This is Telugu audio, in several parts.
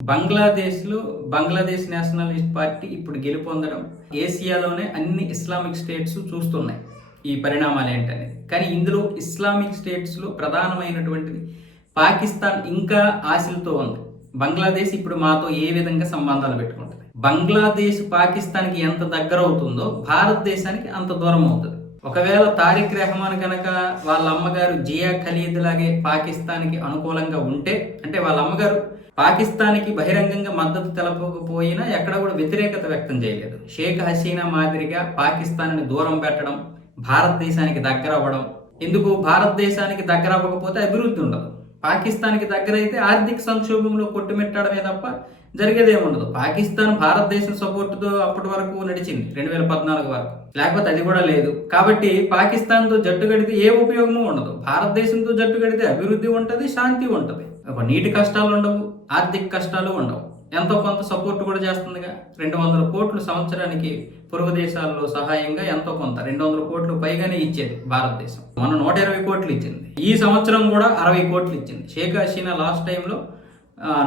బంగ్లాదేశ్ నేషనలిస్ట్ పార్టీ ఇప్పుడు గెలుపొందడం ఏసియాలోనే అన్ని ఇస్లామిక్ స్టేట్స్ చూస్తున్నాయి ఈ పరిణామాలు ఏంటనేది. కానీ ఇందులో ఇస్లామిక్ స్టేట్స్లో ప్రధానమైనటువంటిది పాకిస్తాన్ ఇంకా ఆశలతో ఉంది. బంగ్లాదేశ్ ఇప్పుడు మాతో ఏ విధంగా సంబంధాలు పెట్టుకుంటుంది, బంగ్లాదేశ్ పాకిస్తాన్కి ఎంత దగ్గర అవుతుందో భారతదేశానికి అంత దూరం అవుతుంది. ఒకవేళ తారిక్ రెహమాన్ కనుక వాళ్ళ అమ్మగారు జియా ఖలీద్ లాగే పాకిస్తాన్కి అనుకూలంగా ఉంటే, అంటే వాళ్ళ అమ్మగారు పాకిస్తాన్కి బహిరంగంగా మద్దతు తెలపకపోయినా ఎక్కడ కూడా వ్యతిరేకత వ్యక్తం చేయలేదు. షేక్ హసీనా మాదిరిగా పాకిస్తాన్ని దూరం పెట్టడం, భారతదేశానికి దగ్గర అవ్వడం. ఎందుకు భారతదేశానికి దగ్గర అవ్వకపోతే అభివృద్ధి ఉండదు, పాకిస్తాన్కి దగ్గర అయితే ఆర్థిక సంక్షోభంలో కొట్టుమిట్టాడమే తప్ప జరిగేదేముండదు. పాకిస్తాన్ భారతదేశం సపోర్టుతో అప్పటి వరకు నడిచింది 2014 వరకు, లేకపోతే అది కూడా లేదు. కాబట్టి పాకిస్తాన్తో జట్టు కడితే ఏ ఉపయోగము ఉండదు, భారతదేశంతో జట్టు కడితే అభివృద్ధి ఉంటుంది, శాంతి ఉంటుంది. ఒక నీటి కష్టాలు ఉండవు, ఆర్థిక కష్టాలు ఉండవు. ఎంతో కొంత సపోర్ట్ కూడా చేస్తుందిగా. 200 కోట్లు సంవత్సరానికి పొరుగు దేశాల్లో సహాయంగా ఎంతో కొంత 200 కోట్లు పైగానే ఇచ్చేది భారతదేశం. మన 120 కోట్లు ఇచ్చింది. ఈ సంవత్సరం కూడా 60 కోట్లు ఇచ్చింది. షేక్ హసీనా లాస్ట్ టైంలో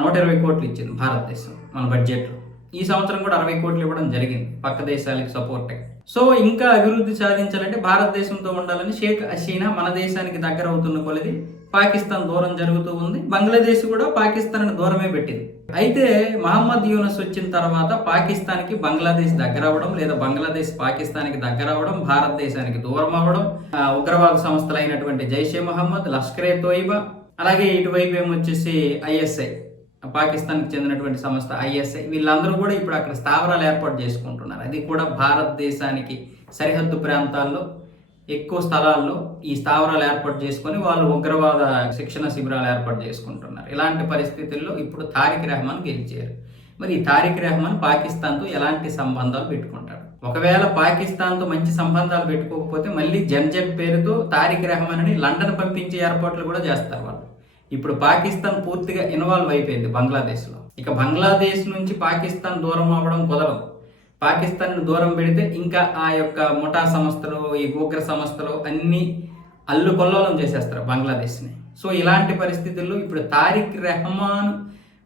120 కోట్లు ఇచ్చింది భారతదేశం మన బడ్జెట్లో. ఈ సంవత్సరం కూడా 60 కోట్లు ఇవ్వడం జరిగింది పక్క దేశాలకు సపోర్ట్. సో ఇంకా అభివృద్ధి సాధించాలంటే భారతదేశంతో ఉండాలని షేక్ హసీనా మన దేశానికి దగ్గర అవుతున్న కొలది పాకిస్తాన్ దూరం జరుగుతూ ఉంది. బంగ్లాదేశ్ కూడా పాకిస్తాన్ దూరమే పెట్టింది. అయితే మహమ్మద్ యూనస్ వచ్చిన తర్వాత పాకిస్తాన్కి బంగ్లాదేశ్ దగ్గర అవ్వడం, లేదా బంగ్లాదేశ్ పాకిస్తాన్కి దగ్గర అవ్వడం, భారతదేశానికి దూరం అవ్వడం, ఉగ్రవాద సంస్థలైనటువంటి జైషే మహమ్మద్, లష్కరే తోయిబా, అలాగే ఇటువైపు ఏమొచ్చేసి ఐఎస్ఐ, పాకిస్తాన్కి చెందినటువంటి సంస్థ ఐఎస్ఐ, వీళ్ళందరూ కూడా ఇప్పుడు అక్కడ స్థావరాలు ఏర్పాటు చేసుకుంటున్నారు. అది కూడా భారతదేశానికి సరిహద్దు ప్రాంతాల్లో ఎక్కువ స్థలాల్లో ఈ స్థావరాలు ఏర్పాటు చేసుకొని వాళ్ళు ఉగ్రవాద శిక్షణ శిబిరాలు ఏర్పాటు చేసుకుంటున్నారు. ఇలాంటి పరిస్థితుల్లో ఇప్పుడు తారిక్ రెహమాన్ గెలిచారు. మరి ఈ తారిక్ రెహమాన్ పాకిస్తాన్తో ఎలాంటి సంబంధాలు పెట్టుకుంటాడు? ఒకవేళ పాకిస్తాన్తో మంచి సంబంధాలు పెట్టుకోకపోతే మళ్ళీ జంజట్ పేరుతో తారిక్ రెహమాన్ని లండన్ పంపించే ఏర్పాట్లు కూడా చేస్తారు వాళ్ళు. ఇప్పుడు పాకిస్తాన్ పూర్తిగా ఇన్వాల్వ్ అయిపోయింది బంగ్లాదేశ్లో. ఇక బంగ్లాదేశ్ నుంచి పాకిస్తాన్ దూరం అవ్వడం కుదరదు. పాకిస్తాన్ దూరం పెడితే ఇంకా ఆ యొక్క ముఠా సంస్థలు, ఈ ఉగ్ర సంస్థలు అన్నీ అల్లుకొల్లోలం చేసేస్తారు బంగ్లాదేశ్ని. సో ఇలాంటి పరిస్థితుల్లో ఇప్పుడు తారిక్ రెహమాన్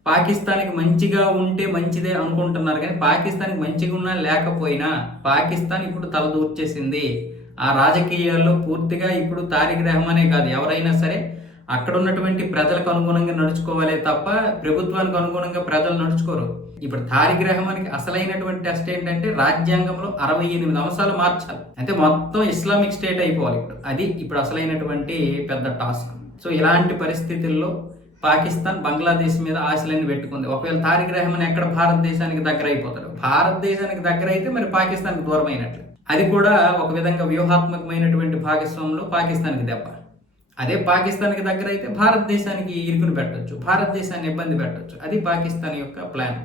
పాకిస్తాన్కి మంచిగా ఉంటే మంచిదే అనుకుంటున్నారు. కానీ పాకిస్తాన్కి మంచిగా ఉన్నా లేకపోయినా పాకిస్తాన్ ఇప్పుడు తలదూర్చేసింది. ఆ రాజకీయాల్లో పూర్తిగా ఇప్పుడు తారిక్ రెహమానే కాదు, ఎవరైనా సరే అక్కడ ఉన్నటువంటి ప్రజలకు అనుగుణంగా నడుచుకోవాలే తప్ప ప్రభుత్వానికి అనుగుణంగా ప్రజలు నడుచుకోరు. ఇప్పుడు తారిక్ రెహమాన్కి అసలైనటువంటి టెస్ట్ ఏంటంటే రాజ్యాంగంలో 68 అంశాలు మార్చాలి, అంటే మొత్తం ఇస్లామిక్ స్టేట్ అయిపోవాలి. అది ఇప్పుడు అసలైనటువంటి పెద్ద టాస్క్. సో ఇలాంటి పరిస్థితుల్లో పాకిస్తాన్ బంగ్లాదేశ్ మీద ఆశలన్నీ పెట్టుకుంది. ఒకవేళ తారిక్ రెహమాన్ ఎక్కడ భారతదేశానికి దగ్గర అయిపోతాడు, భారతదేశానికి దగ్గర అయితే మరి పాకిస్తాన్కి దూరం అయినట్లు. అది కూడా ఒక విధంగా వ్యూహాత్మకమైనటువంటి భాగస్వామ్యంలో పాకిస్తాన్కి దెబ్బ. అదే పాకిస్తాన్కి దగ్గర అయితే భారతదేశానికి ఇరుకుని పెట్టవచ్చు, భారతదేశాన్ని ఇబ్బంది పెట్టవచ్చు. అది పాకిస్తాన్ యొక్క ప్లాన్.